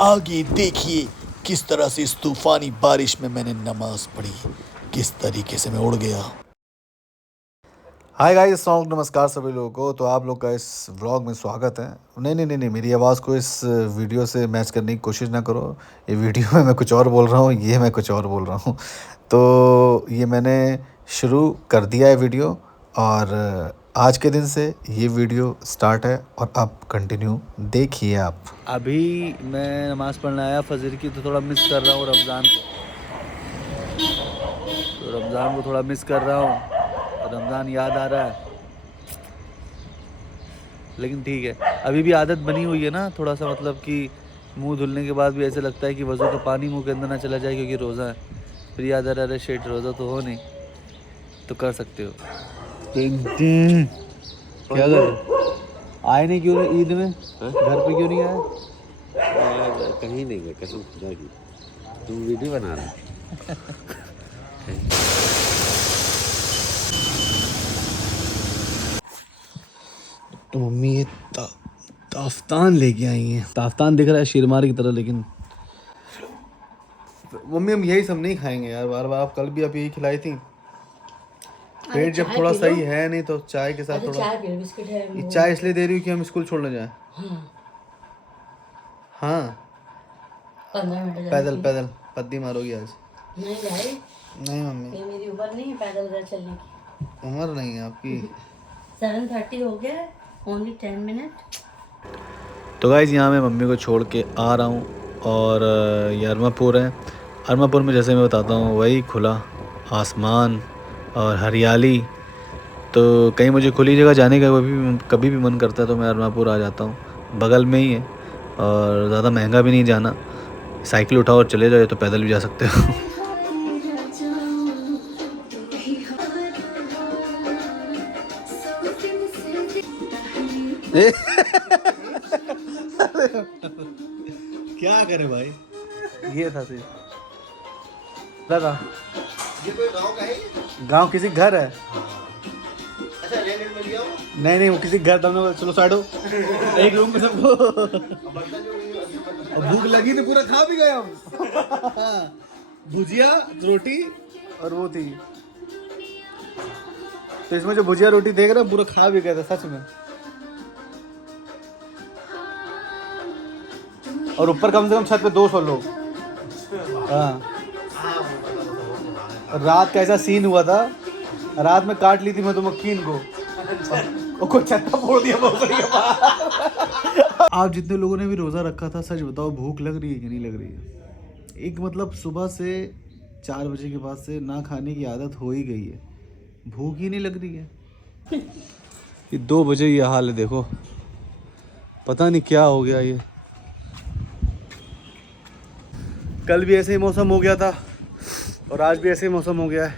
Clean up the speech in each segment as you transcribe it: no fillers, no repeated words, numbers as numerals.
आगे देखिए किस तरह से इस तूफानी बारिश में मैंने नमाज पढ़ी, किस तरीके से मैं उड़ गया। हाय गाइस, नमस्कार सभी लोगों को। तो आप लोग का इस व्लॉग में स्वागत है। नहीं, मेरी आवाज़ को इस वीडियो से मैच करने की कोशिश ना करो। ये वीडियो में मैं कुछ और बोल रहा हूँ, ये मैं कुछ और बोल रहा हूँ। तो ये मैंने शुरू कर दिया है वीडियो, और आज के दिन से ये वीडियो स्टार्ट है और आप कंटिन्यू देखिए। आप अभी मैं नमाज़ पढ़ने आया फजर की, तो थोड़ा मिस कर रहा हूँ रमज़ान को थोड़ा मिस कर रहा हूँ। रमज़ान याद आ रहा है, लेकिन ठीक है। अभी भी आदत बनी हुई है ना, थोड़ा सा मतलब कि मुंह धुलने के बाद भी ऐसे लगता है कि वज़ू का पानी मुंह के अंदर ना चला जाए, क्योंकि रोज़ा है। फिर याद आ रहा है, शेट रोज़ा तो हो नहीं, तो कर सकते हो। क्या कर रहे? आए नहीं क्यों ईद में? घर पे क्यों नहीं आए? कहीं नहीं गए, कसम खुदा की। तुम वीडियो बना रहे तो मम्मी ये ताफ्तान लेके आई हैं। ताफ्तान दिख रहा है शीरमार की तरह, लेकिन मम्मी हम यही सब नहीं खाएंगे यार बार बार। आप कल भी आप यही खिलाई थी। पेट जब थोड़ा सही है नहीं तो चाय के साथ थोड़ा ये चाय इसलिए दे रही हूँ कि हम स्कूल छोड़ने जाएं। हाँ 15 मिनट पैदल पद्दी मारोगी आज? नहीं भाई, नहीं मम्मी, ये मेरी उम्र नहीं है पैदल उधर चलने की। उम्र नहीं है आपकी। 7:30 हो गया, ओनली 10 मिनट। तो गाइज़ यहाँ मैं मम्मी को छोड़ के आ रहा हूँ, और ये अरमापुर है। अरमापुर में जैसे मैं बताता हूँ वही खुला आसमान और हरियाली। तो कहीं मुझे खुली जगह जाने का कभी भी मन करता है तो मैं अरमापुर आ जाता हूँ। बगल में ही है और ज़्यादा महंगा भी नहीं जाना। साइकिल उठाओ और चले जाओ, तो पैदल भी जा सकते हो। क्या करे भाई, ये था सिर्फ दादा। ये कोई गांव का है? गांव किसी घर है। अच्छा, रेंट में लिया हो? नहीं वो किसी घर, तुमने चलो साइड हो, एक रूम में सबको। भूख लगी तो पूरा खा भी गए हम। भुजिया रोटी और वो थी, तो इसमें जो भुजिया रोटी देख रहे हो पूरा खा भी गया था सच में। और ऊपर कम से कम छत पे 200 लोग। हाँ, रात का ऐसा सीन हुआ था, रात में काट ली थी मैं तो मक्खीन को, और कोई छत्ता फोड़ दिया भोसड़ी के पास। आप जितने लोगों ने भी रोज़ा रखा था, सच बताओ भूख लग रही है कि नहीं लग रही है? एक मतलब सुबह से 4 बजे के बाद से ना खाने की आदत हो ही गई है, भूख ही नहीं लग रही है। ये 2 बजे ये हाल है, देखो पता नहीं क्या हो गया ये। कल भी ऐसे ही मौसम हो गया था और आज भी ऐसे ही मौसम हो गया है।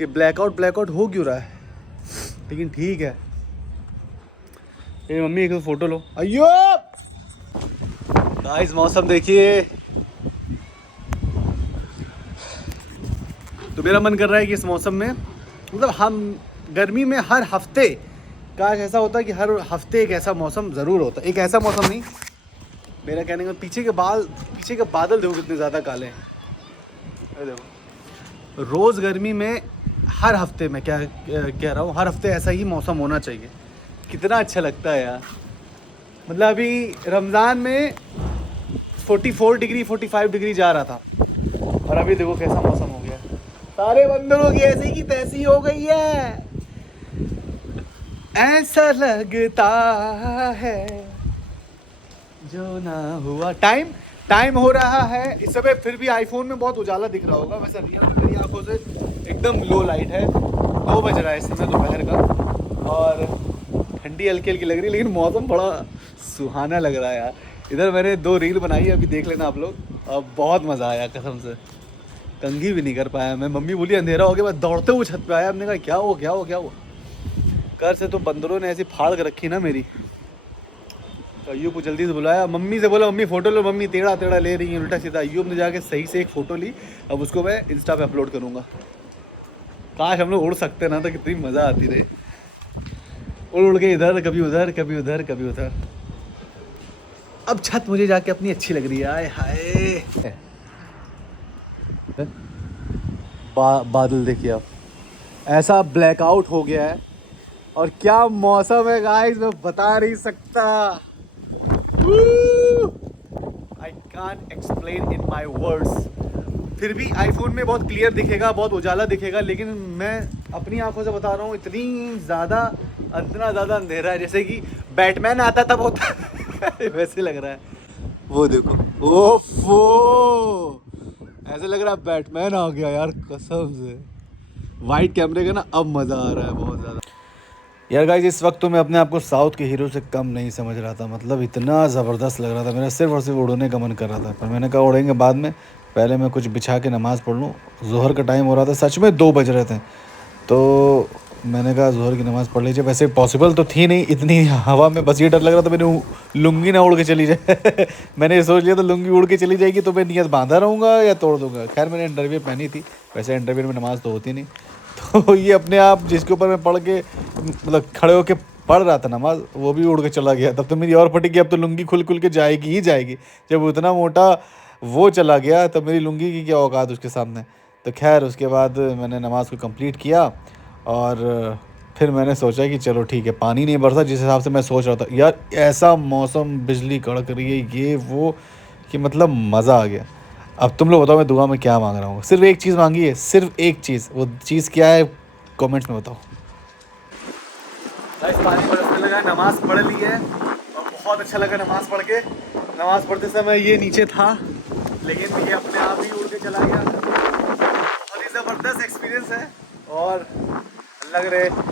ये ब्लैकआउट हो क्यों रहा है? लेकिन ठीक है। ये मम्मी एक फोटो लो। अयो गाइस, मौसम देखिए। तो मेरा मन कर रहा है कि इस मौसम में, मतलब हम गर्मी में हर हफ्ते, काश ऐसा होता है कि हर हफ्ते एक ऐसा मौसम ज़रूर होता। एक ऐसा मौसम नहीं, मेरा कहने का पीछे के बादल देखो कितने ज़्यादा काले हैं। देखो, रोज़ गर्मी में हर हफ्ते में क्या कह रहा हूँ, हर हफ्ते ऐसा ही मौसम होना चाहिए। कितना अच्छा लगता है यार। मतलब अभी रमज़ान में 44 डिग्री 45 डिग्री जा रहा था, और अभी देखो कैसा मौसम हो गया। सारे बंदरों की ऐसी की तैसी हो गई है। ऐसा लगता है जो ना हुआ। टाइम हो रहा है इस समय, फिर भी आईफोन में बहुत उजाला दिख रहा होगा, वैसे रियल में मेरी आंखों से एकदम लो लाइट है। 2 बज रहा है इस समय दोपहर का, और ठंडी हल्की हल्की लग रही है, लेकिन मौसम बड़ा सुहाना लग रहा है यार। इधर मैंने 2 रील बनाई है, अभी देख लेना आप लोग। अब बहुत मज़ा आया कसम से, कंघी भी नहीं कर पाया मैं। मम्मी बोली अंधेरा हो गया, मैं दौड़ते हुए छत पे आया। हमने कहा क्या हुआ। घर से तो बंदरों ने ऐसी फाड़ कर रखी ना मेरी। तो अय्यूब को जल्दी से बुलाया, मम्मी से बोला मम्मी फ़ोटो लो। मम्मी टेढ़ा ले रही है उल्टा सीधा। अय्यूब ने जाके सही से एक फ़ोटो ली, अब उसको मैं इंस्टा पे अपलोड करूँगा। काश हम लोग उड़ सकते ना, तो कितनी मज़ा आती रही। उड़ के इधर कभी उधर कभी उधर कभी उधर। अब छत मुझे जाके अपनी अच्छी लग रही है। आए हाय बादल देखिए आप, ऐसा ब्लैकआउट हो गया है और क्या मौसम है गाइस, मैं बता नहीं सकता। I can't explain in my words. फिर भी आईफोन में बहुत क्लियर दिखेगा, बहुत उजाला दिखेगा, लेकिन मैं अपनी आंखों से बता रहा हूँ इतना ज़्यादा अंधेरा है जैसे कि बैटमैन आता तब होता वैसे लग रहा है। वो देखो, ओफो, ऐसे लग रहा है बैटमैन आ गया यार कसम से। वाइट कैमरे का ना अब मज़ा आ रहा है बहुत ज़्यादा। यार गाइस इस वक्त तो मैं अपने आप को साउथ के हीरो से कम नहीं समझ रहा था, मतलब इतना ज़बरदस्त लग रहा था, मेरा सिर्फ और सिर्फ उड़ने का मन कर रहा था। पर मैंने कहा उड़ेंगे बाद में, पहले मैं कुछ बिछा के नमाज़ पढ़ लूँ। ज़ोहर का टाइम हो रहा था, सच में 2 बज रहे थे, तो मैंने कहा ज़ोहर की नमाज़ पढ़ लीजिए। वैसे पॉसिबल तो थी नहीं इतनी हवा में, बस ये डर लग रहा था मैंने लुंगी ना उड़ के चली जाए मैंने ये सोच लिया तो लुंगी उड़ के चली जाएगी तो मैं नियत बांधा रहूँगा या तोड़ दूँगा। खैर मैंने अंडरवियर पहनी थी, वैसे अंडरवियर में नमाज़ तो होती नहीं, तो ये अपने आप जिसके ऊपर मैं पढ़ के मतलब खड़े होके पढ़ रहा था नमाज, वो भी उड़ के चला गया। तब तो मेरी और फटी कि अब तो लुंगी खुल के जाएगी ही जाएगी। जब उतना मोटा वो चला गया तब मेरी लुंगी की क्या औकात उसके सामने। तो खैर उसके बाद मैंने नमाज़ को कंप्लीट किया और फिर मैंने सोचा कि चलो ठीक है, पानी नहीं बरसा जिस हिसाब से मैं सोच रहा था। यार ऐसा मौसम, बिजली कड़क रही है ये वो कि मतलब मज़ा आ गया। अब तुम लोग बताओ मैं दुआ में क्या मांग रहा हूँ। सिर्फ एक चीज़ मांगी है, सिर्फ एक चीज़, वो चीज़ क्या है कमेंट्स में बताओ। गाइस पानी बरसने लगा, नमाज़ पढ़ ली है और बहुत अच्छा लगा नमाज़ पढ़ के। नमाज़ पढ़ते समय ये नीचे था लेकिन ये अपने आप ही उड़ के चला गया और ये ज़बरदस्त एक्सपीरियंस है। और लग रहे अपनी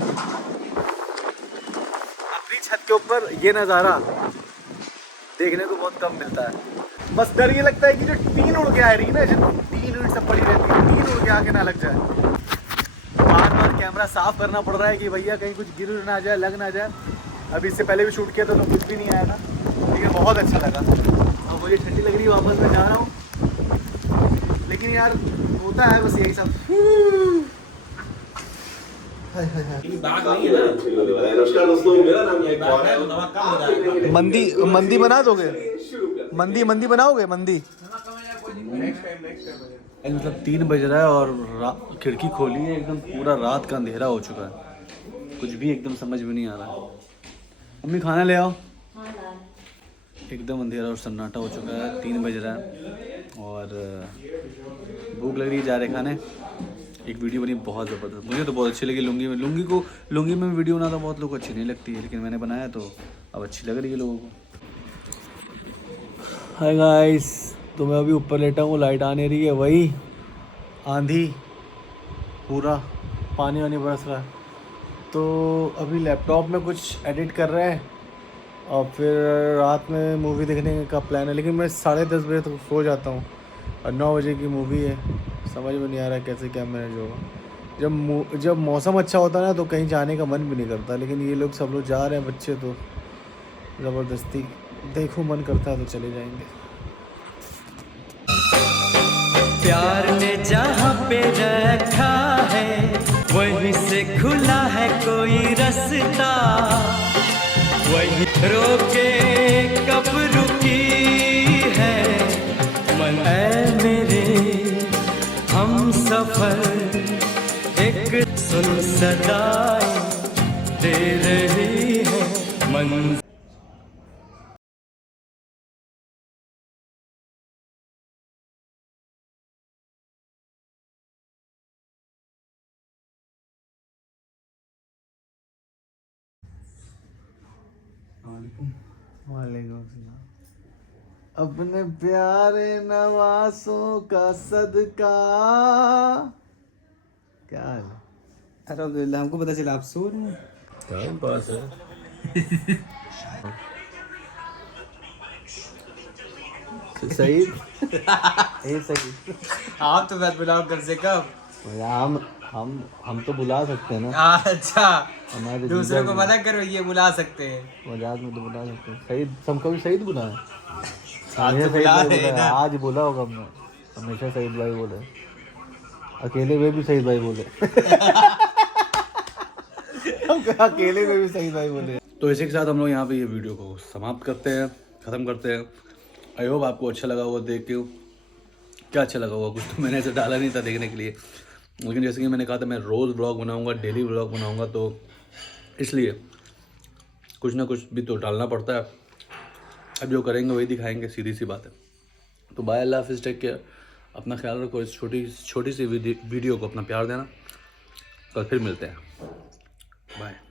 छत के ऊपर ये नज़ारा देखने को बहुत कम मिलता है। बस डर ये लगता है कि जो टीन उड़ के आ रही है ना, जो टीन उड़ सब पड़ी रहती है, टीन उड़ के आके ना लग जाए। बार बार कैमरा साफ करना पड़ रहा है कि भैया कहीं कुछ गिर ना जाए, लग ना जाए। अभी इससे पहले भी शूट किया था तो कुछ भी नहीं आया था, लेकिन बहुत अच्छा लगा। अब मुझे ठंडी लग रही है, वापस मैं जा रहा हूँ, लेकिन यार होता है बस यही सब। नमस्कार दोस्तों, मेरा नाम है मंदी बना दोगे? मंदी बनाओगे? मंदी मतलब 3 बज रहा है और खिड़की खोली है, एकदम पूरा रात का अंधेरा हो चुका है, कुछ भी एकदम समझ में नहीं आ रहा। मम्मी खाना ले आओ। एकदम अंधेरा और सन्नाटा हो चुका है, 3 बज रहा है और भूख लग रही है, जा रहे खाने। एक वीडियो बनी बहुत ज़बरदस्त, मुझे तो बहुत अच्छी लगी। लुंगी में वीडियो बनाता बहुत लोगों को अच्छी नहीं लगती है, लेकिन मैंने बनाया तो अब अच्छी लग रही है लोगों को। हाय गाइस, तो मैं अभी ऊपर लेटा हूँ, लाइट आ नहीं रही है, वही आंधी, पूरा पानी वानी बरस रहा है। तो अभी लैपटॉप में कुछ एडिट कर रहे हैं और फिर रात में मूवी देखने का प्लान है, लेकिन मैं 10:30 बजे तक सो जाता हूँ और 9 बजे की मूवी है। समझ में नहीं आ रहा है कैसे क्या मैनेज होगा। जब मौसम अच्छा होता है ना तो कहीं जाने का मन भी नहीं करता, लेकिन ये लोग सब लोग जा रहे हैं बच्चे, तो ज़बरदस्ती देखो मन करता है तो चले जाएंगे। प्यार ने जहाँ पे रखा है वहीं से खुला है कोई रास्ता, वहीं रोके कब रुकी है मन। ऐ मेरे हम सफर एक सुन सदाएं दे रही है मन। अपने प्यारे नवासों का सदका। क्या हाल है? अल्हम्दुलिल्लाह, हमको पता चला आप सो रहे हैं। टाइम पास है। सही सही। आप तो बात बुलाओ कम से कम। हम तो बुला सकते हैं ना। अच्छा, हमारे दूसरों को मना करो, ये बुला सकते हैं। मजाक में तो बुला सकते हैं। सईद, हम कभी सईद बुलाए? आज तो बुला रहे हैं ना। आज बोला होगा हमने, हमेशा सईद भाई बोले, अकेले में भी सईद भाई बोले अकेले में भी सईद भाई बोले। तो इसी के साथ हम लोग यहाँ पे ये वीडियो को समाप्त करते हैं। ख़त्म करते हैं। आई होप आपको अच्छा लगा होगा देख के। क्या अच्छा लगा होगा, कुछ तो मैंने ऐसे डाला नहीं था देखने के लिए, लेकिन जैसे कि मैंने कहा था मैं रोज़ व्लॉग बनाऊंगा, डेली व्लॉग बनाऊंगा, तो इसलिए कुछ ना कुछ भी तो डालना पड़ता है। अब जो करेंगे वही दिखाएंगे, सीधी सी बात है। तो बाय, अल्लाह हाफिज़, टेक केयर, अपना ख्याल रखो। इस छोटी सी वीडियो को अपना प्यार देना। कल फिर मिलते हैं, बाय।